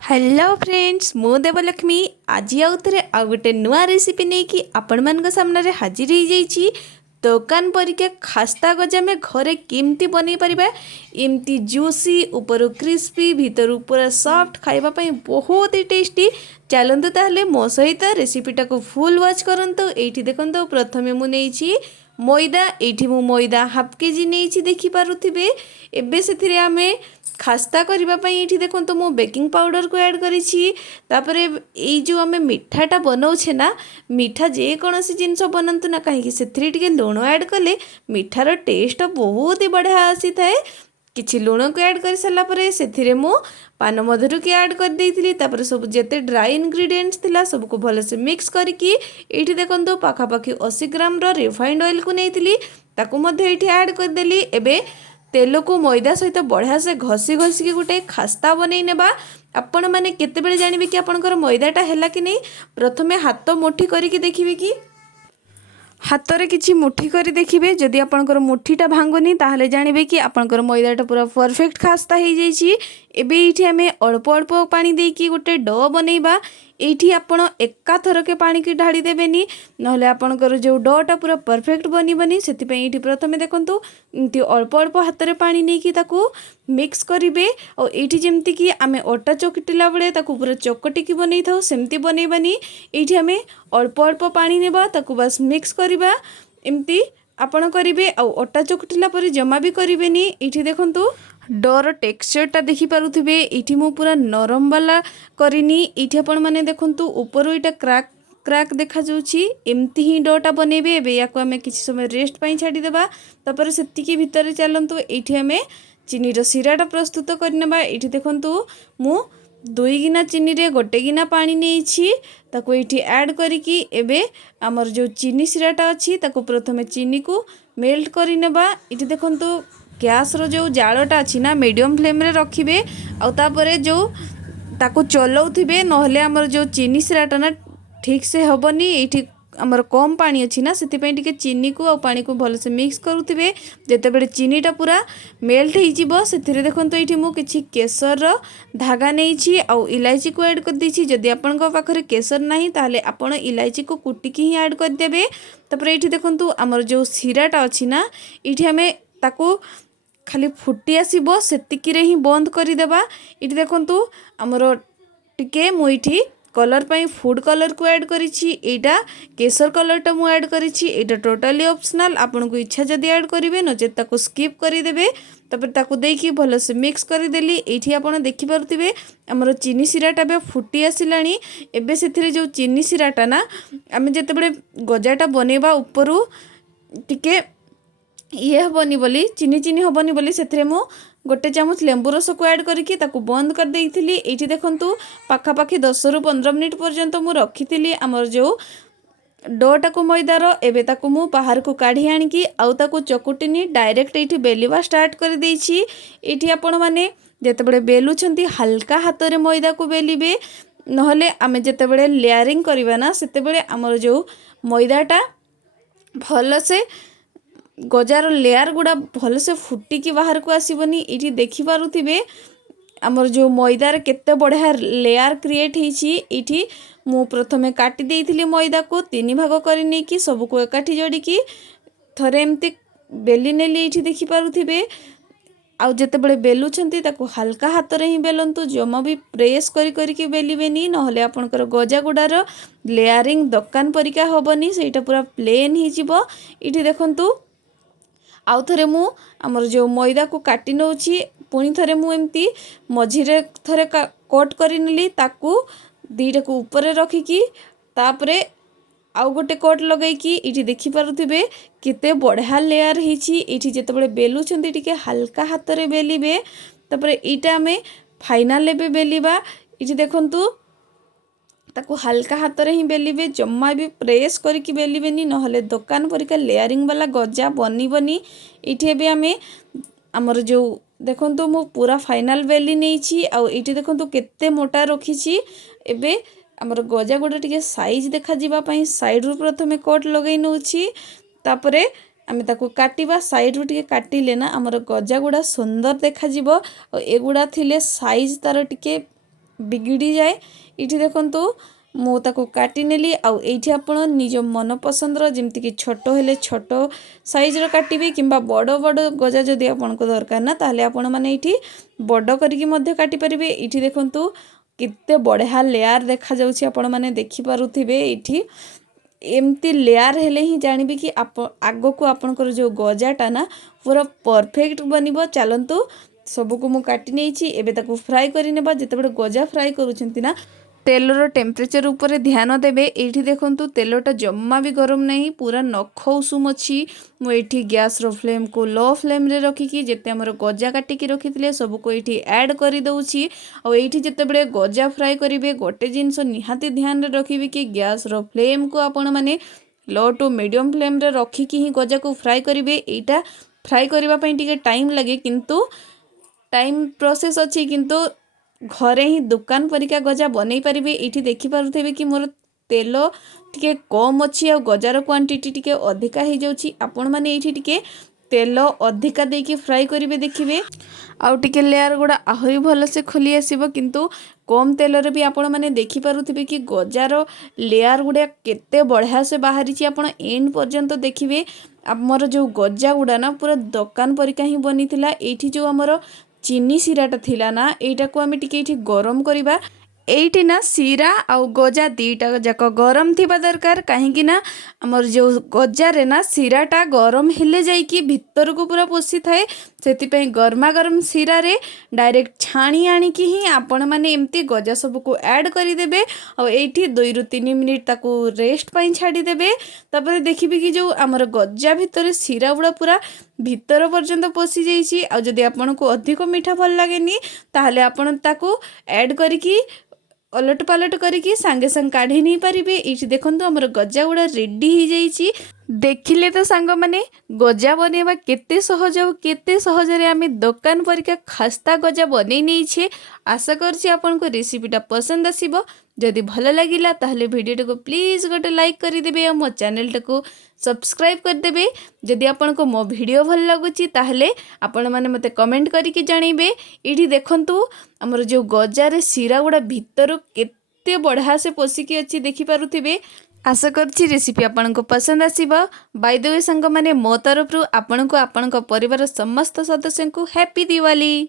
Hello friends मु देवलक्ष्मी आज आउ थे आ गोटे नुआ रेसिपी नहीं कि आपण मान सामने हाजिर हो जाइए। दुकान परिका खास्ता गजा में घरे केमती बन पारिबा एमती जूसी ऊपर क्रिस्पी भीतर पूरा सॉफ्ट खाइबा बहुत ही टेस्टी। चलतु ताहले मो सहित रेसिपीटा को फुल वॉच करंतु। एठी देखंतु प्रथमे मु नेइछि मैदा, एठी मु मैदा हाफ केजी नेइछि देखि पारुथिबे। एबे सेथिरे आमे खास्ता करबा पई एठी देखंतु मु बेकिंग पाउडर को ऐड करिछि। तापरे एई जो आमे मिठाटा बनाउछे ना, मिठा जे कोनोसी जिंस बनंतु ना काहे सेथिरे टिके लूण ऐड कले मिठार टेस्ट बहुत ही बढ़िया आसी थाए। किछि लूण को ऐड कर सारा परे सेथिरे मु पान मधुर के ऐड कर देइथिली। तापर सब जेते ड्राई इंग्रेडिएंट्स थिला सब को भले से मिक्स करके एठी देखंतु पाखापाखी 80 ग्राम रो रिफाइंड ऑयल को नेइथिली ताकू मध्ये एठी ऐड कर देली। एबे तेल को मैदा सहित बढ़िया से घसी घसी के गोटे खास्ता बनई नेबा। आपण माने केतेबेले जानिबे कि आपनकर मैदाटा हैला कि नहीं, प्रथमे हाथ मुठी करके देखिबे कि हाथरे किछि मुठी करी देखिबे। जदि आपनकर मुठीटा भांगुनी ताहले जानिबे कि आपनकर मैदाटा पूरा परफेक्ट खास्ता हो जाइछि। एबे एठी आमे अल्प अल्प पानी देकी गोटे डो बनैबा। एठी आपण एका थरके पानी की ढाड़ी देबेनी, नहले आपनकर जो डोटा पूरा परफेक्ट बनी सेति पई एठी प्रथमे देखंतु एमती अल्प अल्प हाथरे पानी नेकी ताकू मिक्स करिवे। और एठी जेमती कि आमे अटा चकटिला बेले ताकू पूरा चकटी की बनै थाउ सेमती बनैबानी। एठी आमे अल्प अल्प पानी नेबा ताकू बस मिक्स करिबा। एमती आपण करिवे आ अटा चकटिला पर जमा भी करिवेनी। एठी देखंतु डोर टेक्सचरटा देखि पारुथिबे। एठी मु पूरा नरम वाला करिनी। एठी आपण माने देखंतु ऊपर इटा क्राक क्राक देखा जाउछि। एमती ही डोटा बनेबे। एबे याको आमे किछि समय रेस्ट पई छाडी देबा। तापर सेतिकी भितर चलंतु एठी आमे चीनी रो सिराटा प्रस्तुत करनेबा। एठी देखंतु मु 2 गिना चीनी रे 1 गिना पानी नेइछि ताको एठी ऐड करिकी एबे हमर जो चीनी सिराटा अछि ताको प्रथमे चीनी को मेल्ट करि नेबा। एठी देखंतु गैस रो जो जाळटा अछि ना मीडियम फ्लेम रे रखिबे। आ तापरे जो ताको चलाउथिबे नहले हमर जो चीनी सिराटा ना ठीक से हबनी। एठी हमर कम पानी अछि ना सेति पई टिके चीनी को आ पानी को भल से मिक्स करूथिबे। जेते बेले चीनीटा पूरा मेल्ट हो जिवो सेथिरे देखंतु एठी मु किछि केसर रो धागा नेइछि आ इलायची को ऐड कर दिछि। जदि आपनका पाखरे केसर नाही ताहले आपण इलायची को कुटी की ही ऐड कर देबे। तापर एठी देखंतु हमर जो सिराटा अछि ना एठी हमें ताको खाली फुटी आसीबो सेतिकी रे ही बंद करि देबा। इठी देखंतु हमरो टिके मु इठी कलर पाई फूड कलर को ऐड करिछि। एटा केसर कलरटा मु ऐड करिछि। एटा टोटली ऑप्शनल, आपन को इच्छा जदि ऐड करिवे न जे ताको स्किप करि देबे। तब ताको देकी भलो से मिक्स करि देली। एठी आपन देखि पारुथिबे हमरो चीनी सिराटा बे फुटी आसिलानी। एबे सेथिरे जो चीनी सिराटा ना आमे जते बेले गजाटा बनेबा उपरु टिके ये हबनी बोली चीनी चीनी हबनी बोली सेथिरे मु गोटे चामच लेंबू रस को ऐड करके ताकू बंद कर देइथिली। एठी देखंतु पाखापाखी 10 रु 15 मिनिट पर्यंत मु रखिथिली हमर जो डोटा को मैदार। एबे ताकू मु बाहर को काढ़ी आनिकी आउ ताकू चकुटिनी डायरेक्ट एठी बेलिवा स्टार्ट कर देइछि। एठी आपण माने जेतेबेले बेलुछंती हल्का हाथ रे मैदा को बेलिबे, नहले आमे जेतेबेले लेयरिंग करबा ना सेतेबेले हमर जो मैदाटा भल से गजार लेयर गुड़ा भल से फुटिकी बाहर को आसीबनी। इठी देखि पारुथिबे हमर जो मैदार केते बढ़िया लेयर क्रिएट होईछि। इठी मु प्रथमे काटी देइथिली मैदा को 3 भाग करि नै कि सब को एकाठी जोड़ी की थरे एमती बेली नेली। इठी देखि पारुथिबे आउ जेते बेले बेलुछंती ताको हल्का हाथ रे ही बेलंतु, जमा भी प्रेस करी करी के बेलिबेनी नहले आपनकर गजा गुडार लेयरिंग दुकान परिका हबनी, सेटा पूरा प्लेन ही जिवो। इठी देखंतु आउ थरे मु हमर जो मैदा को काटी नउछि पुनी थरे मु एमती मझिरे थरे कट करि नेली ताकू दीटा को ऊपर रखिकी तापरे आउ गोटे कट लगैकी। इठी देखि पारुथिबे केते बढ़िया लेयर हिछि। इठी जेते बेले बेलुछंती टिके हल्का हाथ रे बेलिबे। तापरे इटा हमें फाइनल लेबे बेलिबा। इठी देखंतु ताकू हल्का हाथ रे ही बेलिबे, जम्मा भी प्रेस करके बेलिबेनी नहले दुकान परिका लेयरिंग वाला गजा बनी। इठी भी आमे हमर जो देखंतु मु पूरा फाइनल बेली नेछि आ इठी देखंतु केते मोटा रखिछि। एबे हमर गजा गुडा टिके साइज देखा जिबा पई साइड रु प्रथमे कट लगै नउछि। तापरे आमे ताकू काटिबा साइड रु टिके काटिले ना हमर गजा गुडा सुंदर देखा जिवो। एगुडा थिले साइज तार टिके बिगिड़ी जाए। ये देखंतु मु ताको काटी नेली आउ एठी आपण निज मन पसंदर जेमतिक छोट हेले छोट साइजर काटिबे किंबा बड़ बड़ गजा जदि आपनको दरकार ना ताहले आपण माने एठी बड़ करिकी मध्य काटी परिबे। एठी देखंतु केते बढ़िया लेयर देखा जाउछि आपण माने देखि पारुथिबे। एठी एमती लेयर हेले ही जानिबे कि आगो को आपनकर जो गजाटा ना पूरा परफेक्ट बनिबो। चलंतु सबको मु काटी नेछि एबे ताको फ्राई करि नेबा। जेतेबेले गजा फ्राई करूछंती ना तेलर टेम्परेचर उपरे ध्यान देबे। एठी देखंतु तेलटा जम्मा भी गरम नहीं, पूरा नख उषुम अछि। मु एठी गैस रो फ्लेम को लो फ्लेम रे रखिकी जेते हमर गजा काटिकी रखिथिले सबको एठी ऐड करि दउछि। और एठी जेतेबेले गजा फ्राई करिवे गोटे जिंस निहाती ध्यान रे रखिबे कि गैस रो फ्लेम को आपण माने लो टू मीडियम फ्लेम रे रखिकी ही गजा को फ्राई करिवे। एटा फ्राई करबा पई टिके टाइम लागे किंतु टाइम प्रोसेस अछि, किंतु घरे ही दुकान परिका गजा बनै पारिबे। एठी देखि पारुथेबे कि मोर तेल टिके कम अछि आ गजार क्वांटिटी टिके अधिका हो जाउछि। आपण माने एठी टिके तेल अधिका देकी फ्राई करिवे देखिबे आउ टिके लेयर गुड़ा आहरी भल से खोली आसीबो। किंतु कम तेल रे भी आपण माने देखि पारुथिबे कि गजार लेयर गुड़ा केते बढ़िया से बाहरी छि। आपण एंड पर्यंत देखिबे हमर जो गजा गुड़ा ना पूरा दुकान परिका ही बनिथिला। एठी जो हमर चीनी सिराटा थिला ना एटा को आमे टिके एठी गरम करिबा। एठी ना सिरा आउ गजा दीटा जाक गरम थिबा दरकार, कहीं ना हमर जो गजा रे ना सिराटा गरम हेले जाई कि भीतर को पूरा पोसी थाए। सेति पई गरमा गरम सिरा रे डायरेक्ट छाणी आनी कि ही आपण माने एमती गजा सब को ऐड करि देबे। और एठी 2 रु 3 मिनिट ताको रेस्ट पई छाडी देबे। तापर देखिबे कि जो हमर गजा भीतर सिरा गुड़ा पूरा भीतर पर्यंत पोसी जाइछि। आ जदि आपण को अधिक मीठा भल लागेनी ताहले आपण ताको ऐड करिकी अलट पालट करिकी सांगे सांग काढ़ी नहीं पारिबे। एठी देखंतु हमर गजा गुड़ा रेडी ही जाइछि। देखिले तो सांग माने गजा बनेबा केते सहज और केते सहज रे आमे दुकान परिका खस्ता गजा बनै नै छे। आशा करछि आपन को रेसिपीटा पसंद आसीबो। जदि भल लागिला ताहले वीडियो को प्लीज गोटे लाइक कर देबे और मो चैनल को सब्सक्राइब कर देबे। जदि आपन को मो वीडियो भल लागुची ताहले आपण माने मते कमेंट करिके जानिबे। एठी देखंतु हमर जो गजा रे सिरा गुड़ा भीतर केते बढ़िया से पोसिकी अछि देखि पारुथिबे। आशा करछि रेसिपी आपन को पसंद आसीबो। बाय द वे संग माने मो तरफ रु आपन को आपन को परिवार समस्त सदस्य को हैप्पी दिवाली।